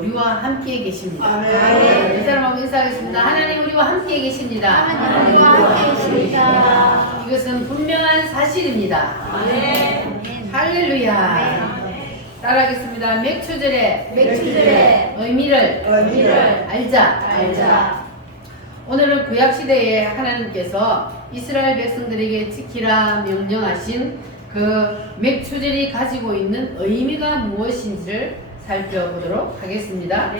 우리와 함께 계십니다. 아멘. 이 사람하고 인사하겠습니다. 하나님 우리와 함께 계십니다. 하나님 우리와 함께 계십니다. 이것은 분명한 사실입니다. 아멘. 할렐루야. 따라하겠습니다. 맥추절의 의미를 알자. 오늘은 구약시대에 하나님께서 이스라엘 백성들에게 지키라 명령하신 그 맥추절이 가지고 있는 의미가 무엇인지를 살펴보도록 하겠습니다.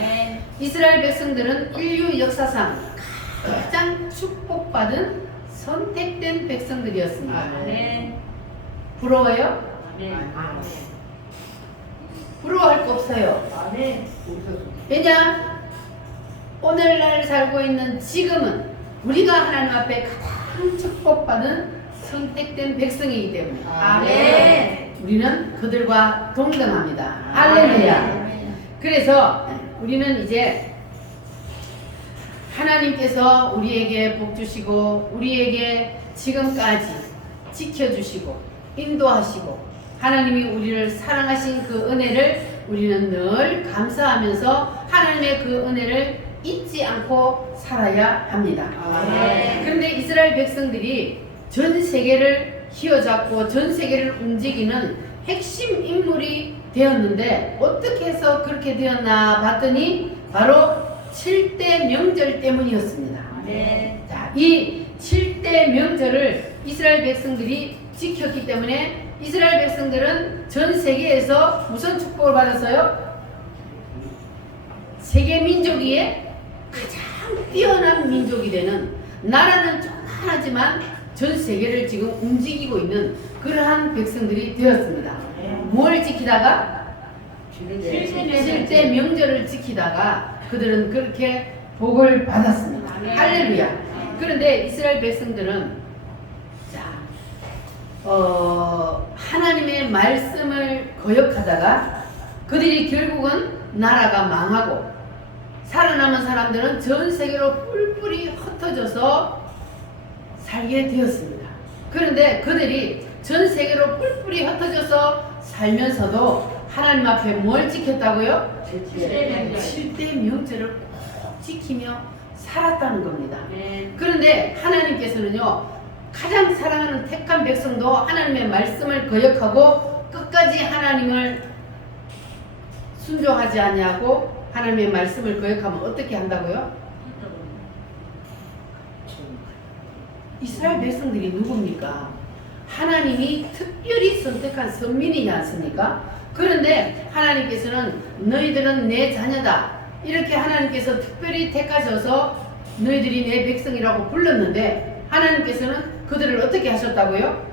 이스라엘 백성들은 인류 역사상 가장 축복받은 선택된 백성들이었습니다. 부러워요? 부러워할 거 없어요. 왜냐? 오늘날 살고 있는 지금은 우리가 하나님 앞에 가장 축복받은 선택된 백성이기 때문에 우리는 그들과 동등합니다. 할렐루야. 그래서 우리는 이제 하나님께서 우리에게 복 주시고 우리에게 지금까지 지켜주시고 인도하시고 하나님이 우리를 사랑하신 그 은혜를 우리는 늘 감사하면서 하나님의 그 은혜를 잊지 않고 살아야 합니다. 그런데 이스라엘 백성들이 전 세계를 휘어잡고 전 세계를 움직이는 핵심 인물이 되었는데 어떻게 해서 그렇게 되었나 봤더니 바로 7대 명절 때문이었습니다. 자, 이 7대 명절을 이스라엘 백성들이 지켰기 때문에 이스라엘 백성들은 전 세계에서 무슨 축복을 받았어요? 세계 민족위에 가장 뛰어난 민족이 되는, 나라는 조그만하지만 전 세계를 지금 움직이고 있는 그러한 백성들이 되었습니다. 뭘 지키다가? 7대 명절을 지키다가 그들은 그렇게 복을 받았습니다. 할렐루야. 그런데 이스라엘 백성들은 하나님의 말씀을 거역하다가 그들이 결국은 나라가 망하고 살아남은 사람들은 전 세계로 뿔뿔이 흩어져서 살게 되었습니다. 그런데 그들이 전 세계로 뿔뿔이 흩어져서 살면서도 하나님 앞에 뭘 지켰다고요? 7대 명절을 꼭 지키며 살았다는 겁니다. 그런데 하나님께서는요, 가장 사랑하는 택한 백성도 하나님의 말씀을 거역하고 끝까지 하나님을 순종하지 아니하고 하나님의 말씀을 거역하면 어떻게 한다고요? 이스라엘 백성들이 누굽니까? 하나님이 특별히 선택한 선민이지 않습니까? 그런데 하나님께서는 너희들은 내 자녀다, 이렇게 하나님께서 특별히 택하셔서 너희들이 내 백성이라고 불렀는데 하나님께서는 그들을 어떻게 하셨다고요?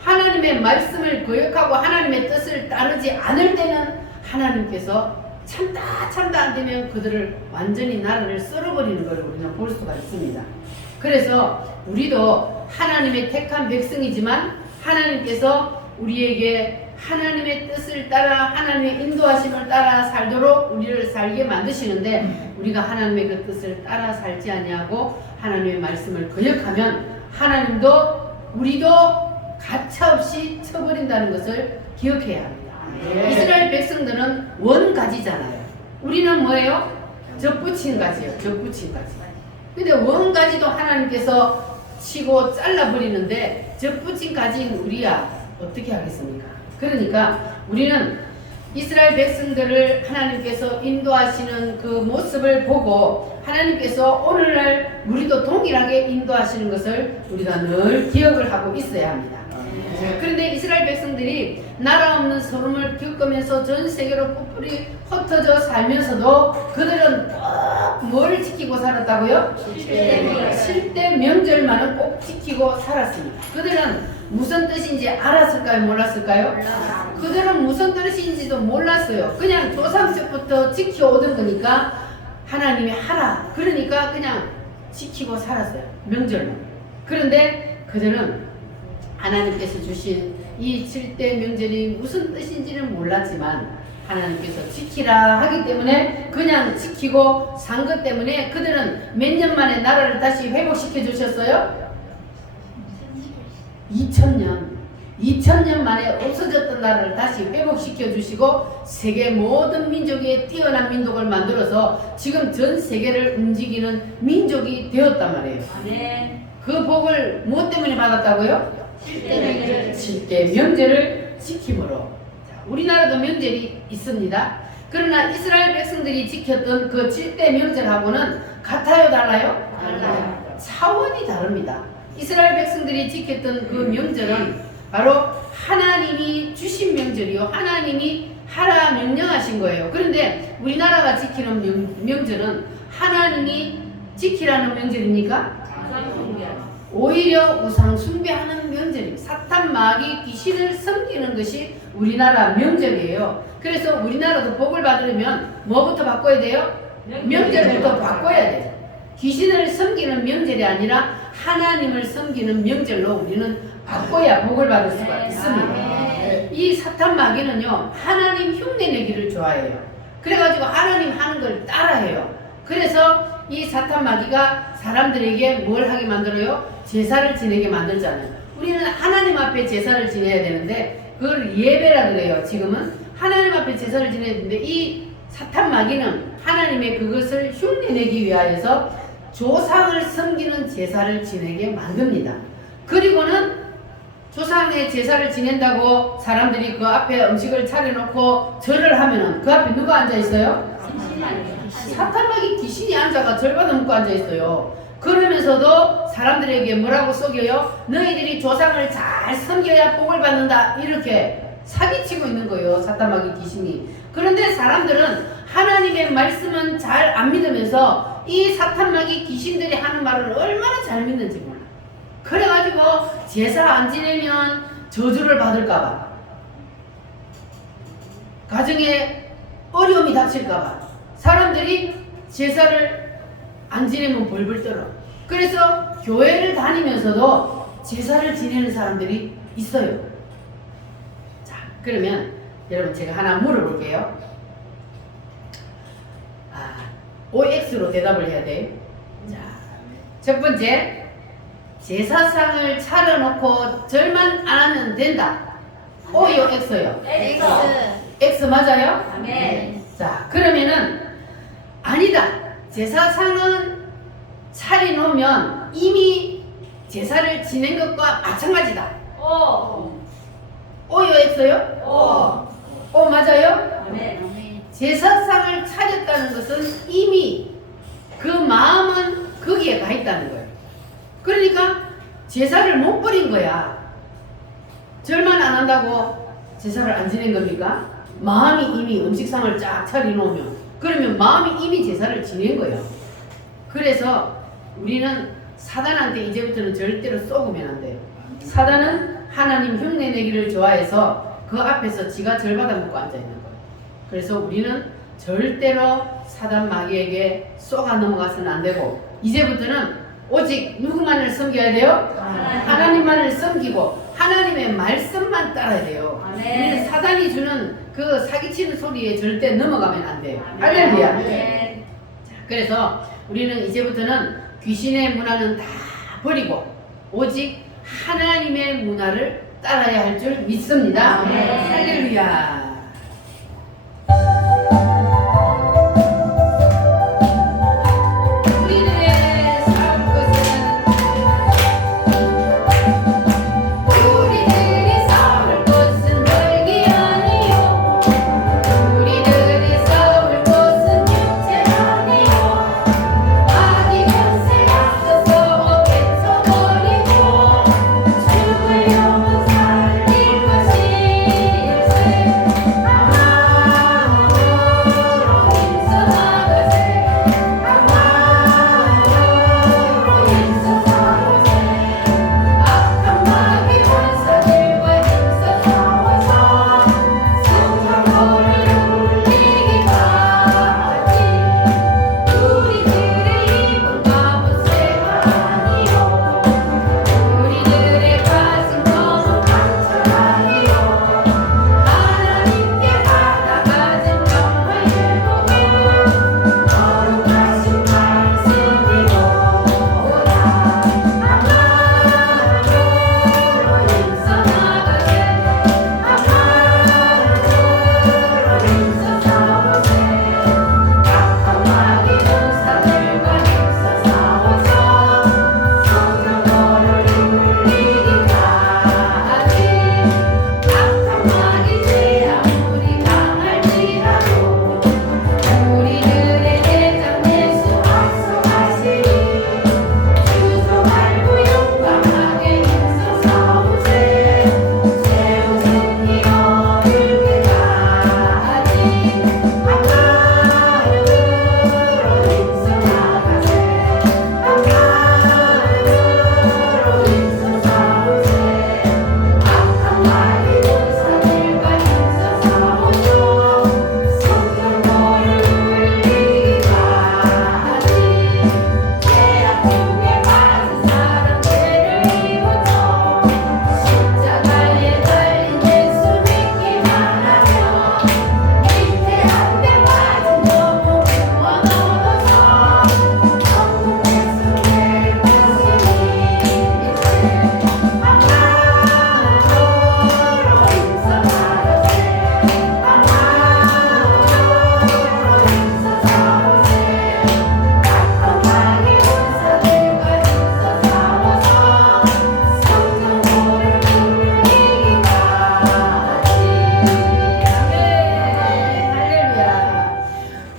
하나님의 말씀을 거역하고 하나님의 뜻을 따르지 않을 때는 하나님께서 참다 안 되면 그들을 완전히 나라를 썰어버리는 걸 우리는 볼 수가 있습니다. 그래서 우리도 하나님의 택한 백성이지만 하나님께서 우리에게 하나님의 뜻을 따라 하나님의 인도하심을 따라 살도록 우리를 살게 만드시는데 우리가 하나님의 그 뜻을 따라 살지 아니하고 하나님의 말씀을 거역하면 하나님도 우리도 가차없이 쳐버린다는 것을 기억해야 합니다. 이스라엘 백성들은 원가지잖아요. 우리는 뭐예요? 접붙인 가지요. 접붙인 가지. 근데 원가지도 하나님께서 치고 잘라버리는데 접붙인 가지인 우리야 어떻게 하겠습니까? 그러니까 우리는 이스라엘 백성들을 하나님께서 인도하시는 그 모습을 보고 하나님께서 오늘날 우리도 동일하게 인도하시는 것을 우리가 늘 기억을 하고 있어야 합니다. 그런데 이스라엘 백성들이 나라 없는 서름을 겪으면서 전 세계로 뿔뿔이 흩어져 살면서도 그들은 꼭 뭘 지키고 살았다고요? 7대 명절만은 꼭 지키고 살았습니다. 그들은 무슨 뜻인지 알았을까요? 몰랐을까요? 그들은 무슨 뜻인지도 몰랐어요. 그냥 조상적부터 지켜오던 거니까 하나님이 하라 그러니까 그냥 지키고 살았어요. 명절만. 그런데 그들은 하나님께서 주신 이 7대 명절이 무슨 뜻인지는 몰랐지만 하나님께서 지키라 하기 때문에 그냥 지키고 산 것 때문에 그들은 몇 년 만에 나라를 다시 회복시켜 주셨어요? 2000년. 2000년 만에 없어졌던 나라를 다시 회복시켜 주시고 세계 모든 민족의 뛰어난 민족을 만들어서 지금 전 세계를 움직이는 민족이 되었단 말이에요. 그 복을 무엇 때문에 받았다고요? 7대 명절을 지킴으로. 자, 우리나라도 명절이 있습니다. 그러나 이스라엘 백성들이 지켰던 그 7대 명절하고는 같아요, 달라요? 달라요. 차원이 다릅니다. 이스라엘 백성들이 지켰던 그 명절은 바로 하나님이 주신 명절이요, 하나님이 하라 명령하신 거예요. 그런데 우리나라가 지키는 명절은 하나님이 지키라는 명절입니까? 오히려 우상 숭배하는 명절입니다. 사탄, 마귀, 귀신을 섬기는 것이 우리나라 명절이에요. 그래서 우리나라도 복을 받으려면 뭐부터 바꿔야 돼요? 명절부터 바꿔야 돼요. 귀신을 섬기는 명절이 아니라 하나님을 섬기는 명절로 우리는 바꿔야 복을 받을 수가 있습니다. 이 사탄, 마귀는요, 하나님 흉내내기를 좋아해요. 그래가지고 하나님 하는 걸 따라해요. 그래서 이 사탄, 마귀가 사람들에게 뭘 하게 만들어요? 제사를 지내게 만들잖아요. 우리는 하나님 앞에 제사를 지내야 되는데 그걸 예배라 그래요. 지금은 하나님 앞에 제사를 지내야 되는데 이 사탄, 마귀는 하나님의 그것을 흉내내기 위하여서 조상을 섬기는 제사를 지내게 만듭니다. 그리고는 조상의 제사를 지낸다고 사람들이 그 앞에 음식을 차려놓고 절을 하면은 그 앞에 누가 앉아있어요? 사탄, 마귀, 귀신이 앉아가 절 받아먹고 앉아있어요. 그러면서도 사람들에게 뭐라고 속여요? 너희들이 조상을 잘 섬겨야 복을 받는다, 이렇게 사기치고 있는 거예요, 사탄, 마귀, 귀신이. 그런데 사람들은 하나님의 말씀은 잘 안 믿으면서 이 사탄, 마귀, 귀신들이 하는 말을 얼마나 잘 믿는지 몰라. 그래가지고 제사 안 지내면 저주를 받을까봐, 가정에 어려움이 닥칠까봐 사람들이 제사를 안 지내면 벌벌 떨어. 그래서 교회를 다니면서도 제사를 지내는 사람들이 있어요. 자, 그러면 여러분 제가 하나 물어볼게요. OX로 대답을 해야 돼. 자, 첫 번째, 제사상을 차려놓고 절만 안 하면 된다. O요, X요? X 맞아요? 아멘. 자, 그러면은 아니다. 제사상은 차려놓으면 이미 제사를 지낸 것과 마찬가지다. O요, X요? O 맞아요? 제사상을 차렸다는 것은 이미 그 마음은 거기에 가 있다는 거예요. 그러니까 제사를 못 버린 거야. 절만 안 한다고 제사를 안 지낸 겁니까? 마음이 이미 음식상을 쫙 차려놓으면, 그러면 마음이 이미 제사를 지낸 거예요. 그래서 우리는 사단한테 이제부터는 절대로 쏘으면 안 돼요. 사단은 하나님 흉내내기를 좋아해서 그 앞에서 지가 절 받아먹고 앉아있는 거예요. 그래서 우리는 절대로 사단, 마귀에게 쏘가 넘어가서는 안 되고, 이제부터는 오직 누구만을 섬겨야 돼요? 하나님만을 섬기고 하나님의 말씀만 따라야 돼요. 우리는 사단이 주는 그 사기치는 소리에 절대 넘어가면 안 돼요. 할렐루야. 그래서 우리는 이제부터는 귀신의 문화는 다 버리고 오직 하나님의 문화를 따라야 할 줄 믿습니다. 할렐루야.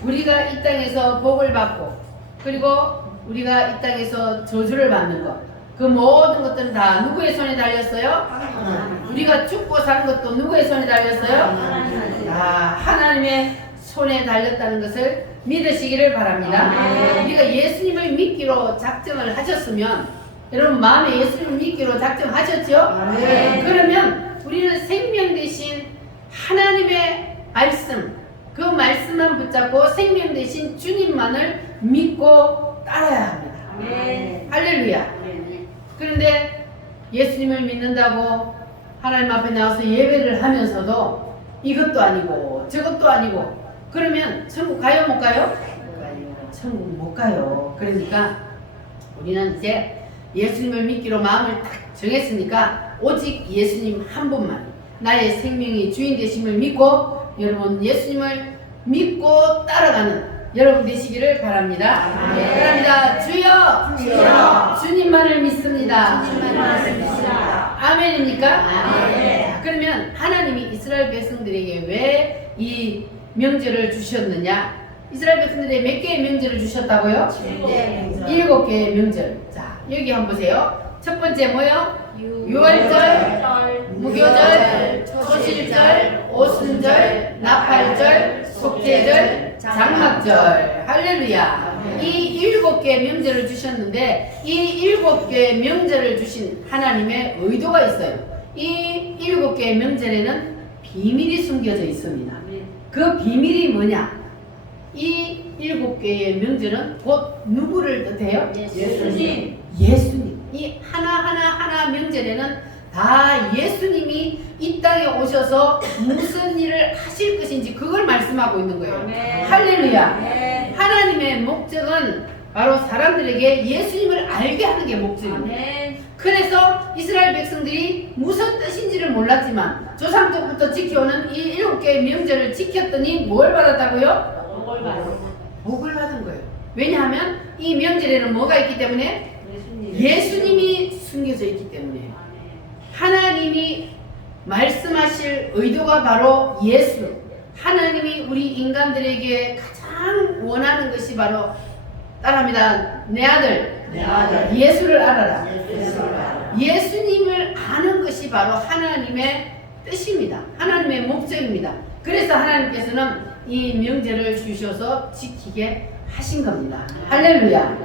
우리가 이 땅에서 복을 받고 그리고 우리가 이 땅에서 저주를 받는 것, 그 모든 것들은 다 누구의 손에 달렸어요? 우리가 죽고 사는 것도 누구의 손에 달렸어요? 다 하나님의 손에 달렸다는 것을 믿으시기를 바랍니다. 우리가 예수님을 믿기로 작정을 하셨으면, 여러분 마음에 예수님을 믿기로 작정하셨죠? 그러면 우리는 생명 대신 하나님의 말씀, 그 말씀만 붙잡고 생명 대신 주님만을 믿고 따라야 합니다. 할렐루야. 그런데 예수님을 믿는다고 하나님 앞에 나와서 예배를 하면서도 이것도 아니고 저것도 아니고 그러면 천국 가요 못 가요? 천국 못 가요. 그러니까 우리는 이제 예수님을 믿기로 마음을 딱 정했으니까 오직 예수님 한 분만 나의 생명의 주인 되심을 믿고 여러분 예수님을 믿고 따라가는 여러분 되시기를 바랍니다. 바랍니다. 주여, 주님만을 믿습니다. 아멘입니까? 그러면 하나님이 이스라엘 백성들에게 왜 이 명절을 주셨느냐? 이스라엘 백성들에게 몇 개의 명절을 주셨다고요? 7개의 명절. 자, 여기 한번 보세요. 첫 번째 뭐요? 유월절, 무교절, 초실절, 오순절, 나팔절, 속죄절, 장막절. 할렐루야. 이 7개의 명절을 주셨는데 이 7개의 명절을 주신 하나님의 의도가 있어요. 이 7개의 명절에는 비밀이 숨겨져 있습니다. 그 비밀이 뭐냐? 이 7개의 명절은 곧 누구를 뜻해요? 예수님. 이 하나 명절에는 다 예수님이 이 땅에 오셔서 무슨 일을 하실 것인지 그걸 말씀하고 있는 거예요. 할렐루야. 하나님의 목적은 바로 사람들에게 예수님을 알게 하는 게 목적입니다. 그래서 이스라엘 백성들이 무슨 뜻인지를 몰랐지만 조상 때부터 지켜오는 이 7개의 명절을 지켰더니 뭘 받았다고요? 복을 받은 거예요. 왜냐하면 이 명절에는 뭐가 있기 때문에? 예수님이 숨겨져 있기 때문에. 하나님이 말씀하실 의도가 바로 예수. 하나님이 우리 인간들에게 가장 원하는 것이 바로 따라합니다. 내 아들 예수를 알아라. 예수님을 아는 것이 바로 하나님의 뜻입니다. 하나님의 목적입니다. 그래서 하나님께서는 이 명절을 주셔서 지키게 하신 겁니다. 할렐루야.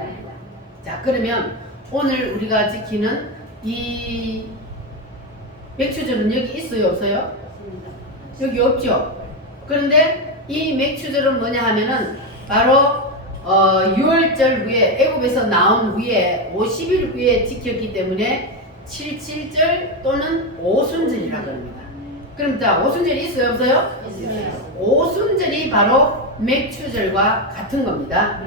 자, 그러면 오늘 우리가 지키는 이 맥추절은 여기 있어요, 없어요? 여기 없죠. 그런데 이 맥추절은 뭐냐 하면은 바로 6월절 후에 애굽에서 나온 후에 50일 후에 지켰기 때문에 77절 또는 오순절이라고 합니다. 그럼 자, 오순절이 있어요, 없어요? 오순절이 바로 맥추절과 같은 겁니다.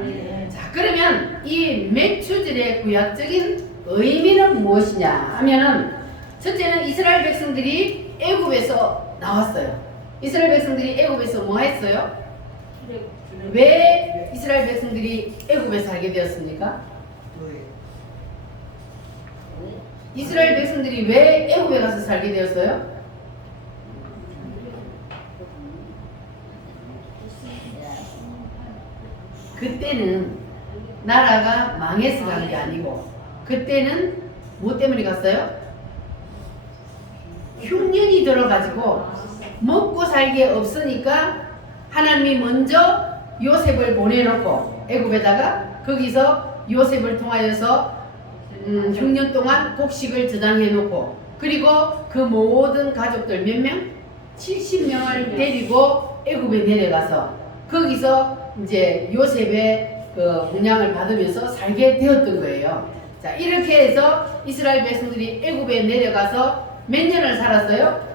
자, 그러면 이 맥추절의 구약적인 의미는 무엇이냐 하면은 첫째는 이스라엘 백성들이 애굽에서 나왔어요. 이스라엘 백성들이 애굽에서 뭐 했어요? 왜 이스라엘 백성들이 애굽에 살게 되었습니까? 이스라엘 백성들이 왜 애굽에 가서 살게 되었어요? 그때는 나라가 망해서 간 게 아니고 그때는 뭐 때문에 갔어요? 흉년이 들어가지고 먹고 살게 없으니까 하나님이 먼저 요셉을 보내놓고 애굽에다가 거기서 요셉을 통하여서 흉년 동안 곡식을 저장해 놓고 그리고 그 모든 가족들 몇 명? 70명을 데리고 애굽에 내려가서 거기서 이제 요셉의 그 공양을 받으면서 살게 되었던 거예요. 자, 이렇게 해서 이스라엘 백성들이 애굽에 내려가서 몇 년을 살았어요?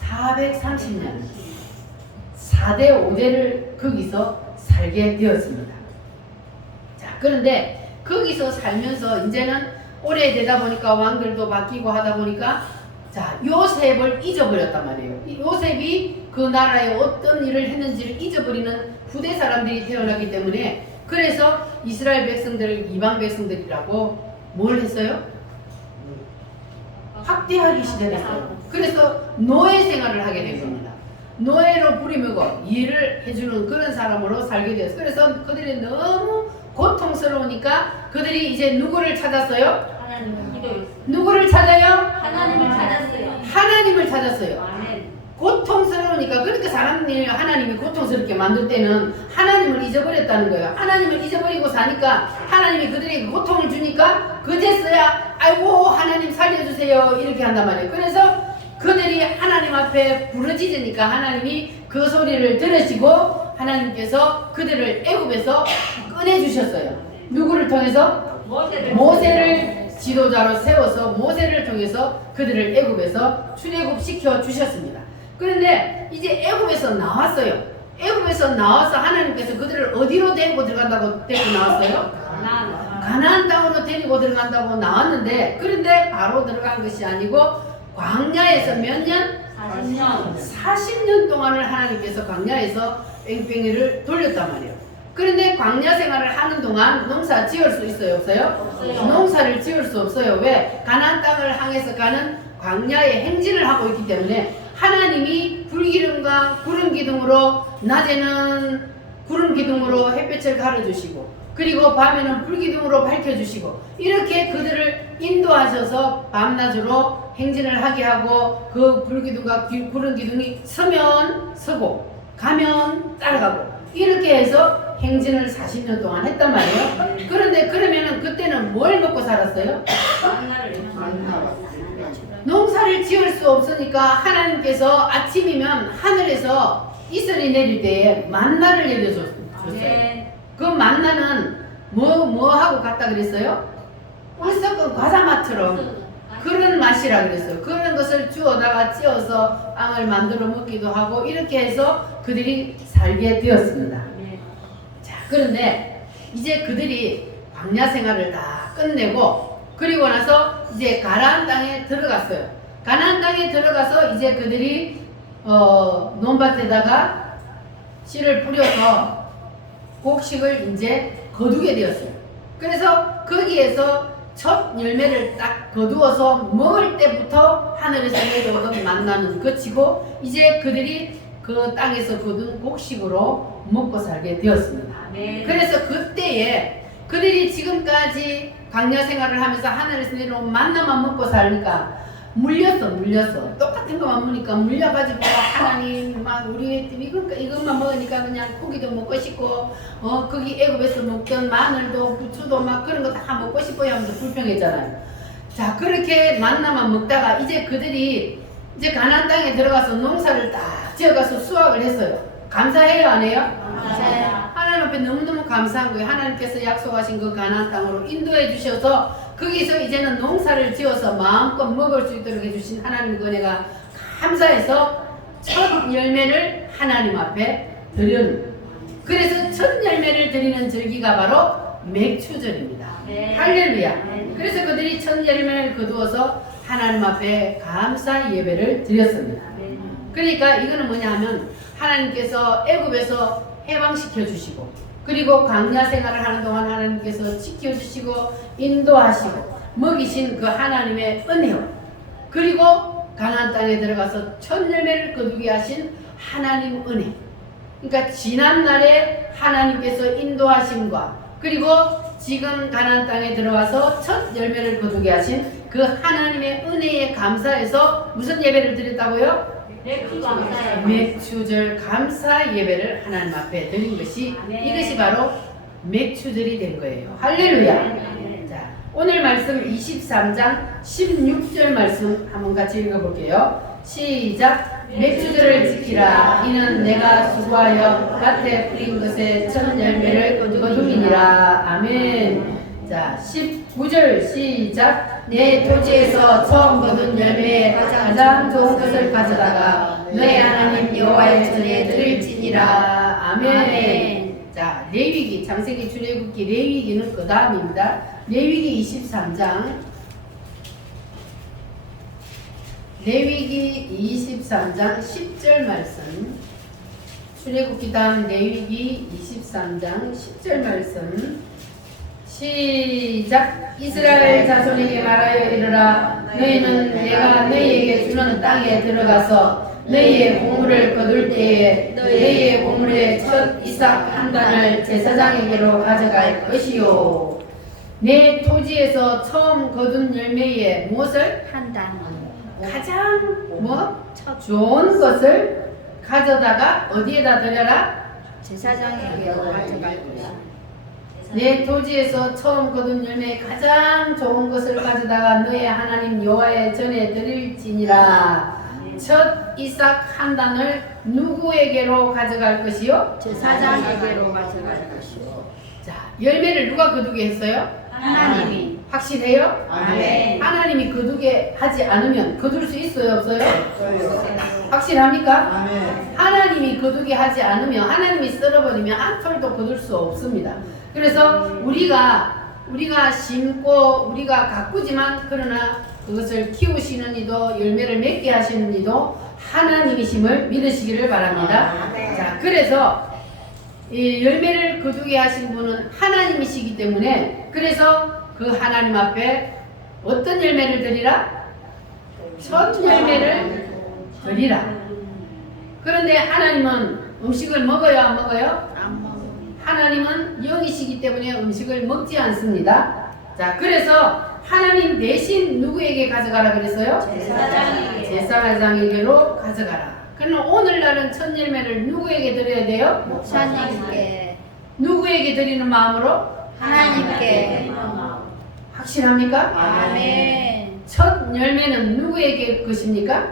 430년. 4대 5대를 거기서 살게 되었습니다. 자, 그런데 거기서 살면서 이제는 오래되다 보니까 왕들도 바뀌고 하다 보니까 자, 요셉을 잊어버렸단 말이에요. 요셉이 그 나라에 어떤 일을 했는지를 잊어버리는 후대 사람들이 태어났기 때문에 그래서 이스라엘 백성들을 이방 백성들이라고 뭘 했어요? 학대하기 시작했어요. 그래서 노예 생활을 하게 된 겁니다. 노예로 부리먹어 일을 해주는 그런 사람으로 살게 되었어요. 그래서 그들이 너무 고통스러우니까 그들이 이제 누구를 찾았어요? 하나님을 기도했어요. 누구를 찾아요? 하나님을 찾았어요. 하나님을 찾았어요. 아멘. 고통스러우니까. 그러니까 사람들이 하나님이 고통스럽게 만들 때는 하나님을 잊어버렸다는 거예요. 하나님을 잊어버리고 사니까 하나님이 그들에게 고통을 주니까 그제서야 아이고 하나님 살려주세요 이렇게 한단 말이에요. 그래서 그들이 하나님 앞에 부르짖으니까 하나님이 그 소리를 들으시고 하나님께서 그들을 애굽에서 꺼내주셨어요. 누구를 통해서? 모세를 지도자로 세워서 모세를 통해서 그들을 애굽에서 출애굽시켜 주셨습니다. 그런데 이제 애굽에서 나왔어요. 애굽에서 나와서 하나님께서 그들을 어디로 데리고 들어간다고 데리고 나왔어요? 가나안 땅으로 데리고 들어간다고 나왔는데, 그런데 바로 들어간 것이 아니고 광야에서 몇 년? 40년. 40년 동안을 하나님께서 광야에서 뺑뺑이를 돌렸단 말이에요. 그런데 광야 생활을 하는 동안 농사 지을 수 있어요? 없어요? 없어요. 농사를 지을 수 없어요. 왜? 가나안 땅을 향해서 가는 광야의 행진을 하고 있기 때문에 하나님이 불기둥과 구름 기둥으로, 낮에는 구름 기둥으로 햇볕을 가려주시고 그리고 밤에는 불기둥으로 밝혀주시고 이렇게 그들을 인도하셔서 밤낮으로 행진을 하게 하고, 그 불기둥과 구름 기둥이 서면 서고 가면 따라가고 이렇게 해서 행진을 40년 동안 했단 말이에요. 그런데 그러면은 그때는 뭘 먹고 살았어요? 농사를 지을 수 없으니까 하나님께서 아침이면 하늘에서 이슬이 내릴 때에 만나를 내려줬어요. 그 만나는 뭐 하고 갔다 그랬어요? 울썩은 과자맛처럼 그런 맛이라 그랬어요. 그런 것을 주워다가 찌어서 빵을 만들어 먹기도 하고 이렇게 해서 그들이 살게 되었습니다. 자, 그런데 이제 그들이 광야 생활을 다 끝내고 그리고 나서 이제 가나안 땅에 들어갔어요. 가나안 땅에 들어가서 이제 그들이 논밭에다가 씨를 뿌려서 곡식을 이제 거두게 되었어요. 그래서 거기에서 첫 열매를 딱 거두어서 먹을 때부터 하늘에서 내려오던 만나는 그치고 이제 그들이 그 땅에서 거둔 곡식으로 먹고 살게 되었습니다. 그래서 그때에 그들이 지금까지 광야 생활을 하면서 하늘에서 내려온 만나만 먹고 살니까 물렸어. 똑같은 것만 먹으니까 물려가지고 하나님 막 우리 이것만 먹으니까 그냥 고기도 먹고 싶고 거기 애굽에서 먹던 마늘도 부추도 막 그런 거 다 먹고 싶어요 하면서 불평했잖아요. 자, 그렇게 만나만 먹다가 이제 그들이 이제 가나안 땅에 들어가서 농사를 딱 지어가서 수확을 했어요. 감사해요, 안 해요? 감사해요. 하나님 앞에 너무너무 감사한 거예요. 하나님께서 약속하신 그 가나안 땅으로 인도해 주셔서 거기서 이제는 농사를 지어서 마음껏 먹을 수 있도록 해주신 하나님 그 은혜가 감사해서 첫 열매를 하나님 앞에 드리는, 그래서 첫 열매를 드리는 절기가 바로 맥추절입니다. 할렐루야. 그래서 그들이 첫 열매를 거두어서 하나님 앞에 감사 예배를 드렸습니다. 그러니까 이거는 뭐냐 하면 하나님께서 애굽에서 해방시켜 주시고 그리고 광야 생활을 하는 동안 하나님께서 지켜주시고 인도하시고 먹이신 그 하나님의 은혜요, 그리고 가나안 땅에 들어가서 첫 열매를 거두게 하신 하나님 은혜, 그러니까 지난날에 하나님께서 인도하심과 그리고 지금 가나안 땅에 들어와서 첫 열매를 거두게 하신 그 하나님의 은혜에 감사해서 무슨 예배를 드렸다고요? 맥추절 감사 예배를 하나님 앞에 드린 것이 이것이 바로 맥추절이 된 거예요. 할렐루야. 자, 오늘 말씀 23장 16절 말씀 한번 같이 읽어볼게요. 시작. 맥추절을 지키라. 이는 내가 수고하여 밭에 뿌린 것의 첫 열매를 거둠이니라. 아멘. 자, 19절 시작. 내 토지에서 처음 거둔 열매에 가장 좋은 것을 가져다가 너의 하나님 여호와의 전에 드릴지니라. 아멘. 자, 레위기, 창세기, 출애굽기, 레위기는 그 다음입니다. 레위기 23장 10절 말씀, 출애굽기 다음 레위기 23장 10절 말씀 시작. 이스라엘 자손에게 말하여 이르라. 너희는 내가 너희에게 주는 땅에 들어가서 너희의 보물을 거둘 때에 너희의 보물의 첫 이삭 한 단을 제사장에게로 가져갈 것이요. 내 토지에서 처음 거둔 열매의 무엇을? 한단 가장 좋은 것을 가져다가 어디에다 드려라? 제사장에게로 가져갈 것이요. 내 토지에서 처음 거둔 열매의 가장 좋은 것을 가져다가 너의 하나님 여호와의 전에 드릴지니라. 첫 이삭 한 단을 누구에게로 가져갈 것이요? 제사장에게로 가져갈 것이요. 자, 열매를 누가 거두게 했어요? 하나님이. 확실해요? 아멘. 하나님이 거두게 하지 않으면 거둘 수 있어요? 없어요? 확실합니까? 하나님이 거두게 하지 않으면, 하나님이 썰어버리면 한 털도 거둘 수 없습니다. 그래서 우리가 심고 우리가 가꾸지만, 그러나 그것을 키우시는 이도 열매를 맺게 하시는 이도 하나님이심을 믿으시기를 바랍니다. 자, 그래서 이 열매를 거두게 하신 분은 하나님이시기 때문에, 그래서 그 하나님 앞에 어떤 열매를 드리라? 첫 열매를 드리라. 그런데 하나님은 음식을 먹어요, 안 먹어요? 안 먹어. 하나님은 영이시기 때문에 음식을 먹지 않습니다. 자, 그래서 하나님 대신 누구에게 가져가라 그랬어요? 제사장에게. 제사장에게로 가져가라. 그러면 오늘날은 첫 열매를 누구에게 드려야 돼요? 목사님께. 누구에게 드리는 마음으로? 하나님께. 확실합니까? 아멘. 첫 열매는 누구에게 것입니까?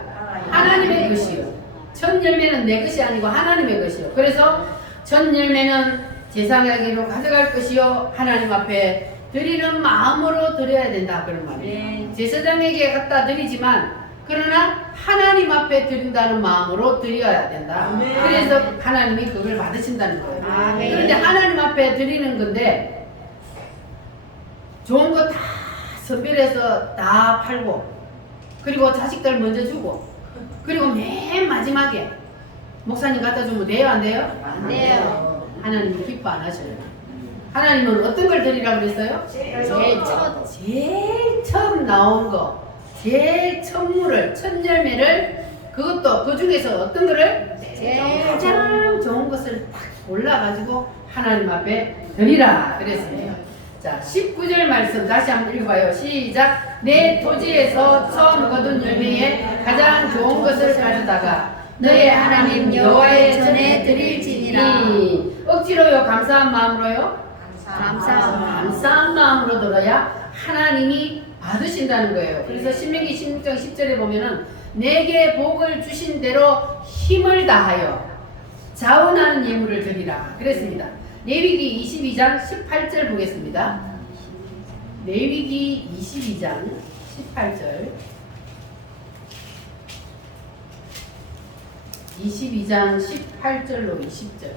하나님의 것이요. 첫 열매는 내 것이 아니고 하나님의 것이요. 그래서 첫 열매는 제사장에게로 가져갈 것이요. 하나님 앞에 드리는 마음으로 드려야 된다. 그런 말이에요. 제사장에게 갖다 드리지만, 그러나 하나님 앞에 드린다는 마음으로 드려야 된다. 그래서 하나님이 그걸 받으신다는 거예요. 아멘. 그런데 하나님 앞에 드리는 건데, 좋은 거 다 선별해서 다 팔고, 그리고 자식들 먼저 주고, 그리고 맨 마지막에 목사님 갖다 주면 돼요, 안 돼요? 안 돼요. 하나님이 기뻐 안 하셔요. 하나님은 어떤 걸 드리라고 그랬어요? 제일 처음 나온 거, 제일 첫물을, 첫 열매를, 그것도 그 중에서 어떤 거를? 가장 좋은 것을 딱 골라가지고 하나님 앞에 드리라 그랬습니다. 자, 19절 말씀 다시 한번 읽어봐요. 시작. 내 토지에서 처음 거둔 열매에 가장 좋은 것을 가져다가 너의 하나님 여호와의 전에 드릴지니라. 억지로요? 감사한 마음으로요? 감사한 마음으로 들어야 하나님이 받으신다는 거예요. 그래서 신명기 16장 10절에 보면은 내게 복을 주신 대로 힘을 다하여 자원하는 예물을 드리라 그랬습니다. 레위기 22장 18절 보겠습니다. 레위기 22장 18절 22장 18절로 20절